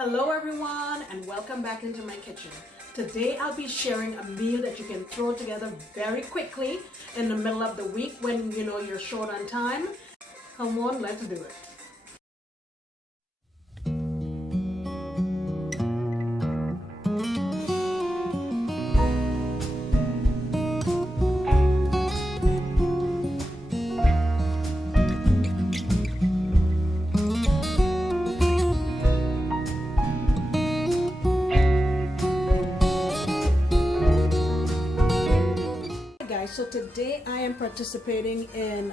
Hello everyone and welcome back into my kitchen. Today I'll be sharing a meal that you can throw together very quickly in the middle of the week when you know you're short on time. Come on, let's do it. So today I am participating in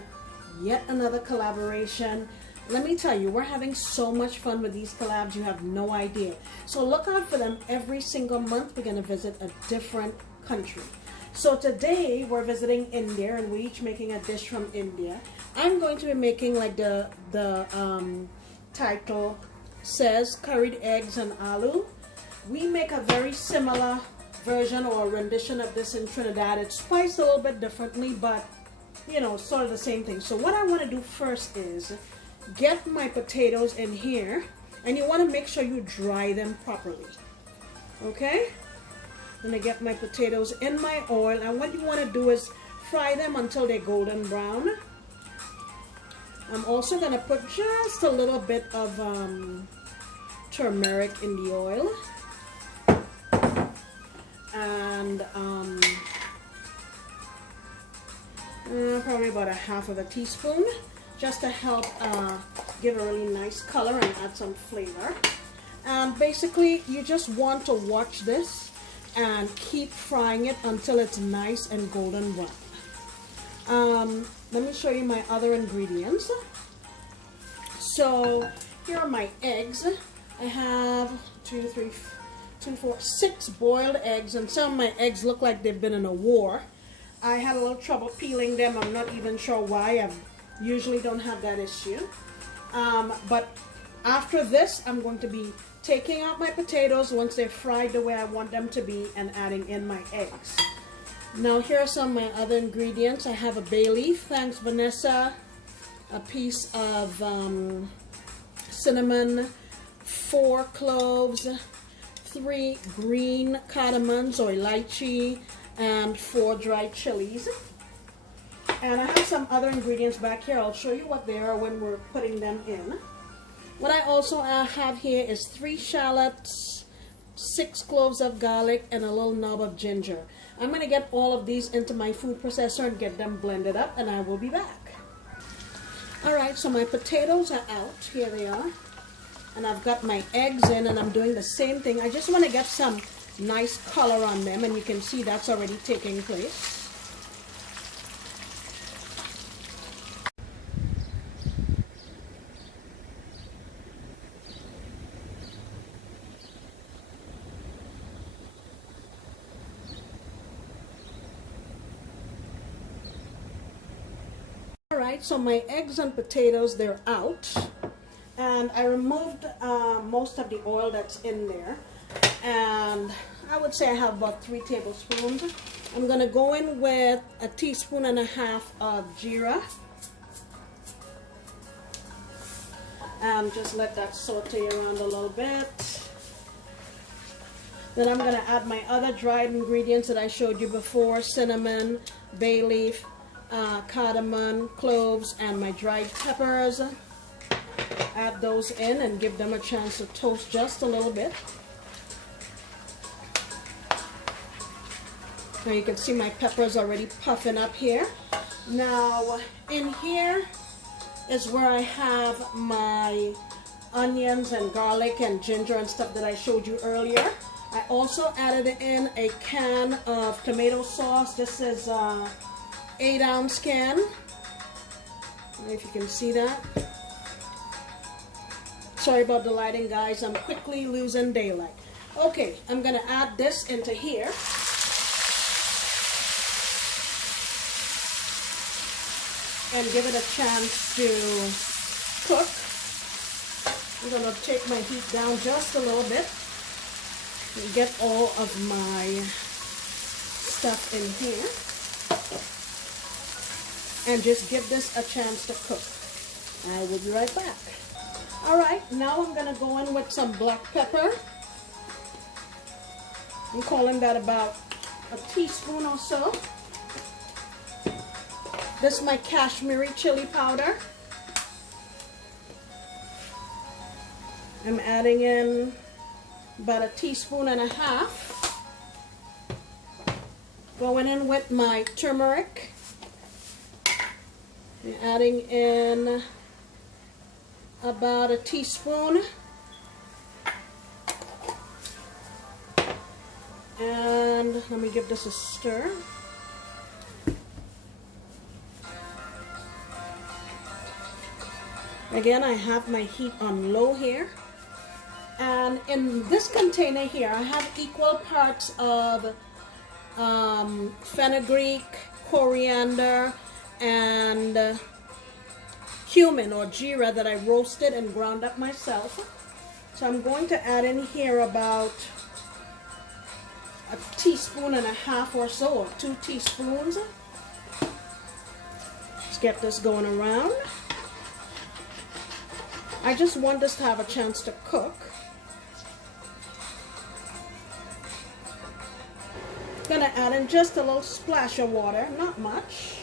yet another collaboration. Let me tell you, we're having so much fun with these collabs, you have no idea. So look out for them. Every single month we're going to visit a different country. So today we're visiting India and we're each making a dish from India. I'm going to be making like the title says, curried eggs and aloo. We make a very similar version or a rendition of this in Trinidad. It's spiced a little bit differently, but you know, sort of the same thing. So what I want to do first is get my potatoes in here, and you want to make sure you dry them properly. Okay, I'm gonna get my potatoes in my oil, and what you want to do is fry them until they're golden brown. I'm also gonna put just a little bit of turmeric in the oil, and probably about a half of a teaspoon, just to help give a really nice color and add some flavor. And basically you just want to watch this and keep frying it until it's nice and golden brown. Let me show you my other ingredients. So here are my eggs. I have 6 boiled eggs, and some of my eggs look like they've been in a war. I had a little trouble peeling them. I'm not even sure why. I usually don't have that issue. But after this, I'm going to be taking out my potatoes once they're fried the way I want them to be and adding in my eggs. Now here are some of my other ingredients. I have a bay leaf, thanks Vanessa, a piece of cinnamon, 4 cloves, 3 green cardamoms or lychee, and 4 dried chilies. And I have some other ingredients back here. I'll show you what they are when we're putting them in. What I also have here is 3 shallots, 6 cloves of garlic, and a little knob of ginger. I'm going to get all of these into my food processor and get them blended up, and I will be back. Alright, so my potatoes are out. Here they are. And I've got my eggs in, and I'm doing the same thing. I just want to get some nice color on them, and you can see that's already taking place. Alright, so my eggs and potatoes, they're out. And I removed most of the oil that's in there, and I would say I have about 3 tablespoons. I'm going to go in with a teaspoon and a half of jeera, and just let that saute around a little bit. Then I'm going to add my other dried ingredients that I showed you before: cinnamon, bay leaf, cardamom, cloves, and my dried peppers. Add those in and give them a chance to toast just a little bit. Now you can see my peppers already puffing up here. Now in here is where I have my onions and garlic and ginger and stuff that I showed you earlier. I also added in a can of tomato sauce. This is a 8-ounce can. I don't know if you can see that. Sorry about the lighting, guys. I'm quickly losing daylight. Okay, I'm going to add this into here. And give it a chance to cook. I'm going to take my heat down just a little bit and get all of my stuff in here. And just give this a chance to cook. I will be right back. All right, now I'm gonna go in with some black pepper. I'm calling that about a teaspoon or so. This is my Kashmiri chili powder. I'm adding in about a teaspoon and a half. Going in with my turmeric. I'm adding in about a teaspoon. And let me give this a stir. Again, I have my heat on low here. And in this container here, I have equal parts of fenugreek, coriander, and cumin or jeera that I roasted and ground up myself. So I'm going to add in here about a teaspoon and a half or so, or 2 teaspoons. Let's get this going around. I just want this to have a chance to cook. Gonna add in just a little splash of water, not much.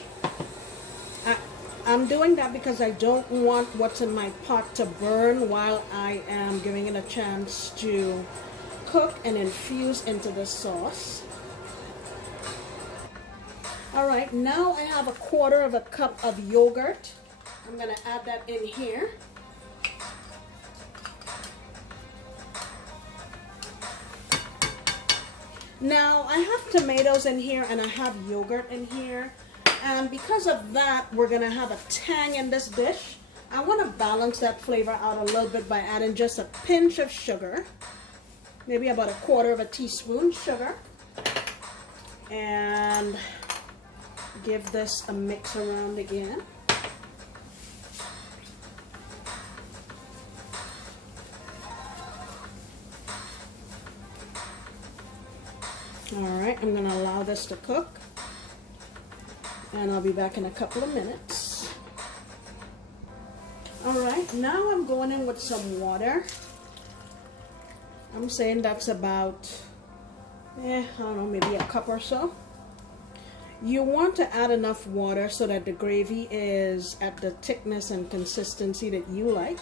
I'm doing that because I don't want what's in my pot to burn while I am giving it a chance to cook and infuse into the sauce. All right, now I have a 1/4 cup of yogurt. I'm gonna add that in here. Now I have tomatoes in here and I have yogurt in here, and because of that we're gonna have a tang in this dish. I want to balance that flavor out a little bit by adding just a pinch of sugar, maybe about a 1/4 teaspoon sugar, and give this a mix around again. Alright, I'm going to allow this to cook, and I'll be back in a couple of minutes. Alright, now I'm going in with some water. I'm saying that's about, I don't know, maybe a cup or so. You want to add enough water so that the gravy is at the thickness and consistency that you like.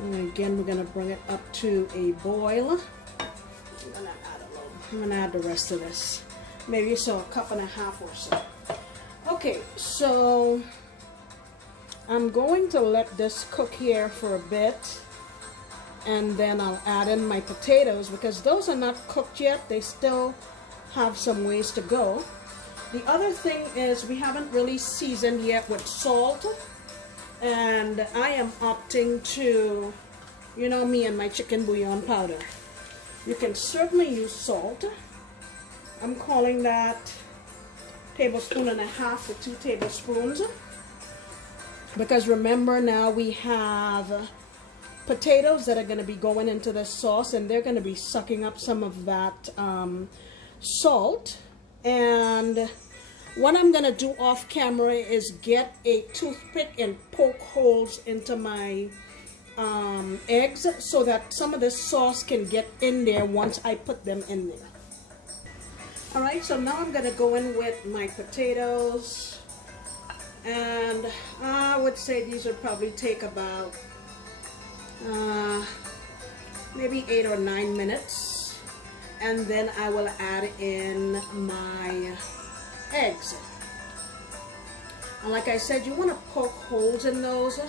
And again, we're going to bring it up to a boil. I'm going to add the rest of this. Maybe so a 1.5 cups or so. Okay, so I'm going to let this cook here for a bit. And then I'll add in my potatoes because those are not cooked yet. They still have some ways to go. The other thing is we haven't really seasoned yet with salt. And I am opting to, you know me and my chicken bouillon powder. You can certainly use salt. I'm calling that 1.5 tablespoons to 2 tablespoons. Because remember, now we have potatoes that are going to be going into the sauce, and they're going to be sucking up some of that salt. And what I'm going to do off camera is get a toothpick and poke holes into my eggs so that some of this sauce can get in there once I put them in there. Alright, so now I'm going to go in with my potatoes, and I would say these would probably take about maybe 8 or 9 minutes, and then I will add in my eggs. And like I said, you want to poke holes in those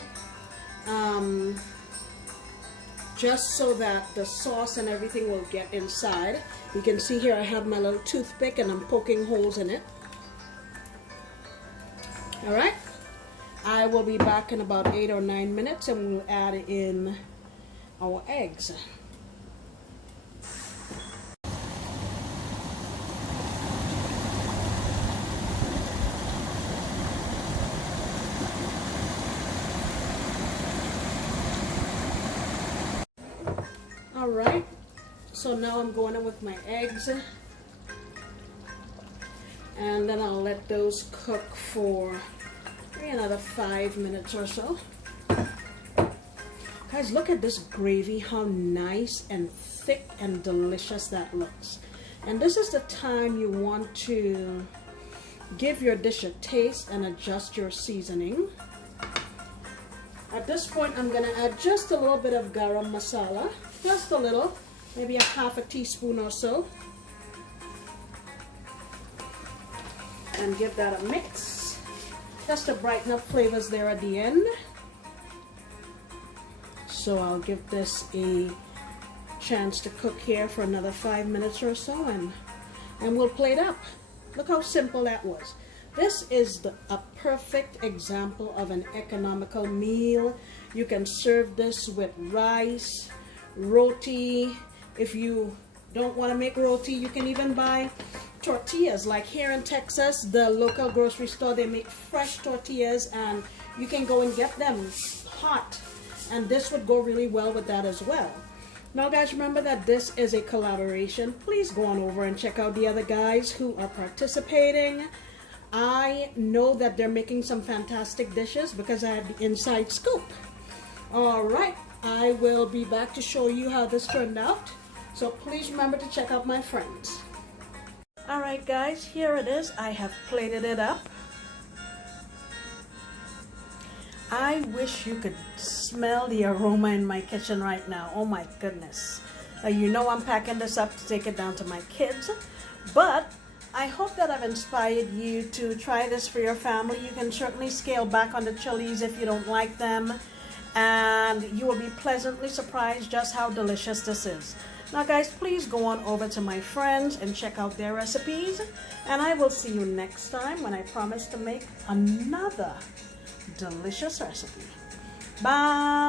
just so that the sauce and everything will get inside. You can see here I have my little toothpick and I'm poking holes in it. Alright, I will be back in about 8 or 9 minutes and we'll add in our eggs. Alright, so now I'm going in with my eggs, and then I'll let those cook for Maybe another 5 minutes or so. Guys, look at this gravy, how nice and thick and delicious that looks. And this is the time you want to give your dish a taste and adjust your seasoning. At this point, I'm going to add just a little bit of garam masala, just a little, maybe a half a teaspoon or so. And give that a mix, just to brighten up flavors there at the end. So I'll give this a chance to cook here for another 5 minutes or so, and we'll plate up. Look how simple that was. This is a perfect example of an economical meal. You can serve this with rice, roti. If you don't want to make roti, you can even buy tortillas. Like here in Texas, the local grocery store, they make fresh tortillas, and you can go and get them hot. And this would go really well with that as well. Now guys, remember that this is a collaboration. Please go on over and check out the other guys who are participating. I know that they're making some fantastic dishes because I have the inside scoop. Alright, I will be back to show you how this turned out. So please remember to check out my friends. Alright guys, here it is. I have plated it up. I wish you could smell the aroma in my kitchen right now. Oh my goodness. You know I'm packing this up to take it down to my kids. But I hope that I've inspired you to try this for your family. You can certainly scale back on the chilies if you don't like them. And you will be pleasantly surprised just how delicious this is. Now guys, please go on over to my friends and check out their recipes. And I will see you next time when I promise to make another delicious recipe. Bye.